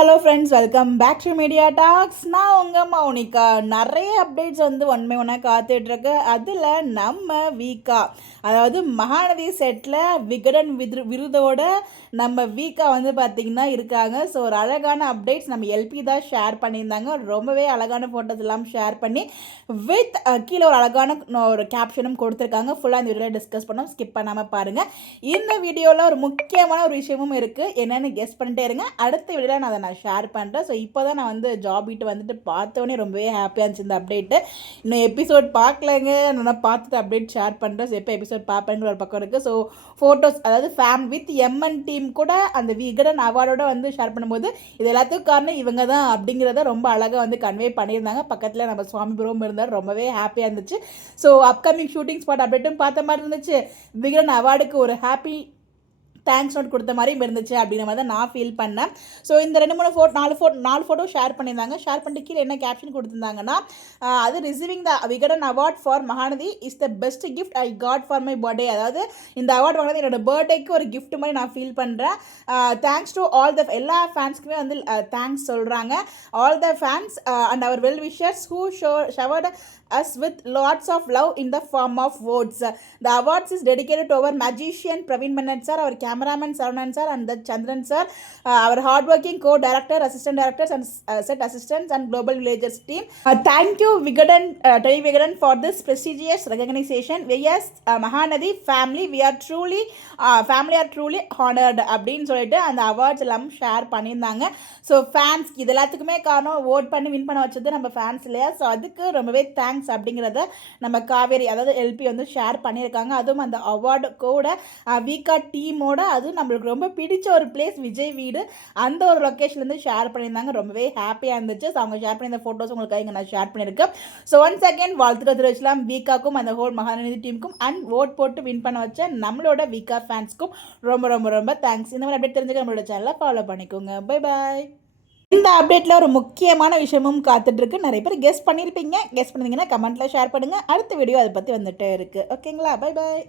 Hello friends, welcome back to Media Talks. நான் உங்கள் மௌனிகா. நிறைய அப்டேட்ஸ் வந்து ஒன்மை ஒன்றா காத்துட்ருக்கு. அதில் நம்ம வீக்கா, அதாவது மகாநதி செட்டில் விகடன் விருதோட நம்ம வீக்கா வந்து பார்த்திங்கன்னா இருக்காங்க. ஸோ ஒரு அழகான அப்டேட்ஸ் நம்ம எல்பி தான் ஷேர் பண்ணியிருந்தாங்க. ரொம்பவே அழகான ஃபோட்டோஸ் எல்லாம் ஷேர் பண்ணி வித் கீழே ஒரு அழகான ஒரு கேப்ஷனும் கொடுத்துருக்காங்க. ஃபுல்லாக இந்த வீடியோவில் டிஸ்கஸ் பண்ணோம், ஸ்கிப் பண்ணாமல் பாருங்கள். இந்த வீடியோவில் ஒரு முக்கியமான ஒரு விஷயமும் இருக்குது, என்னென்னு கெஸ் பண்ணிட்டே இருங்க. அடுத்த வீடியோவில் நான் அதை ஷேர் பண்ணுறேன். ஸோ இப்போ தான் நான் வந்து ஜாப் வீட்டு வந்துட்டு பார்த்தோன்னே ரொம்பவே ஹாப்பியாக இருந்துச்சு இந்த அப்டேட்டு. இன்னும் எபிசோட் பார்க்கலங்க, நான் பார்த்துட்டு அப்டேட் ஷேர் பண்ணுறேன். ஸோ எப்போ எபிசோட் பார்ப்பேங்கிற ஒரு பக்கம் இருக்குது. ஸோ ஃபோட்டோஸ், அதாவது வித் எம்என் டீம் கூட அந்த விகடன் அவார்டோட வந்து ஷேர் பண்ணும்போது இது எல்லாத்துக்கும் காரணம் இவங்க தான் அப்படிங்கிறத ரொம்ப அழகாக வந்து கன்வே பண்ணியிருந்தாங்க. பக்கத்தில் நம்ம சுவாமி புரோம் இருந்தார், ரொம்பவே ஹாப்பியாக இருந்துச்சு. ஸோ அப்கமிங் ஷூட்டிங் ஸ்பாட் அப்டேட்டும் பார்த்த மாதிரி இருந்துச்சு. விகடன் அவார்டுக்கு ஒரு ஹாப்பி தேங்க்ஸ் நோட் கொடுத்த மாதிரியும் இருந்துச்சு அப்படிங்கிற மாதிரி தான் நான் ஃபீல் பண்ணேன். ஸோ இந்த 4 ஃபோட்டோ ஷேர் பண்ணியிருந்தாங்க. ஷேர் பண்ணிட்டு கீழே என்ன கேப்ஷன் கொடுத்துருந்தாங்கன்னா, அது receiving the Vikatan award for Mahanadi is the best gift I got for my birthday. அதாவது இந்த அவார்ட் வாங்கினது என்னோட பர்த்டேக்கு ஒரு கிஃப்ட் மாதிரி நான் ஃபீல் பண்ணுறேன். தேங்க்ஸ் டு ஆல் த எல்லா ஃபேன்ஸ்க்குமே வந்து தேங்க்ஸ் சொல்கிறாங்க. All the fans and our well wishers who showered us with lots of love in the form of votes. The awards is dedicated to our magician Praveen Manat sir, our cameraman Saravanan sir and the Chandran sir, our hardworking co-director, assistant directors and set assistants and global villagers team. Thank you Vigadan, Tele Vigadan for this prestigious recognition. Yes, Mahanadi family, we are truly family are truly honored அப்படின்னு சொல்லிட்டு அந்த awards எல்லாம் share பண்ணியிருந்தாங்க. So fans இது எல்லாத்துக்குமே காரணம் vote பண்ணி win பண்ண வச்சது நம்ம ஃபேன்ஸ் இல்லையா? ஸோ அதுக்கு ரொம்பவே தேங்க்ஸ் அப்படிங்கிறத நம்ம காவேரி, அதாவது எல்பி வந்து ஷேர் பண்ணியிருக்காங்க. அதுவும் அந்த அவார்டு கூட வீக்கா டீமோட, அதுவும் நம்மளுக்கு ரொம்ப பிடிச்ச ஒரு பிளேஸ் விஜய் வீடு, அந்த ஒரு லொக்கேஷன்லேருந்து ஷேர் பண்ணியிருந்தாங்க. ரொம்பவே ஹாப்பியாக இருந்துச்சு. ஸோ அவங்க ஷேர் பண்ணி இந்த ஃபோட்டோஸ் உங்களுக்கு இங்கே நான் ஷேர் பண்ணியிருக்கேன். ஸோ ஒன்ஸ் அகேன் வாழ்த்துக்கள் தெரிவிச்சலாம் வீக்காக்கும் அந்த ஹோல் மகாநதி டீமுக்கும் அண்ட் ஓட் போட்டு வின் பண்ண வச்ச நம்மளோட வீக்கா ஃபேன்ஸ்க்கும் ரொம்ப ரொம்ப ரொம்ப தேங்க்ஸ். இந்த மாதிரி அப்டேட் தெரிஞ்சுக்க நம்மளோட சேனலை ஃபாலோ பண்ணிக்கோங்க. Bye bye. இந்த அப்டேட்டில் ஒரு முக்கியமான விஷயமும் காத்துட்ருக்கு. நிறைய பேர் கெஸ் பண்ணியிருப்பீங்க. கெஸ் பண்ணிங்கன்னா கமெண்ட்டில் ஷேர் பண்ணுங்கள். அடுத்த வீடியோ அதை பற்றி வந்துகிட்டே இருக்குது. ஓகேங்களா? Bye bye.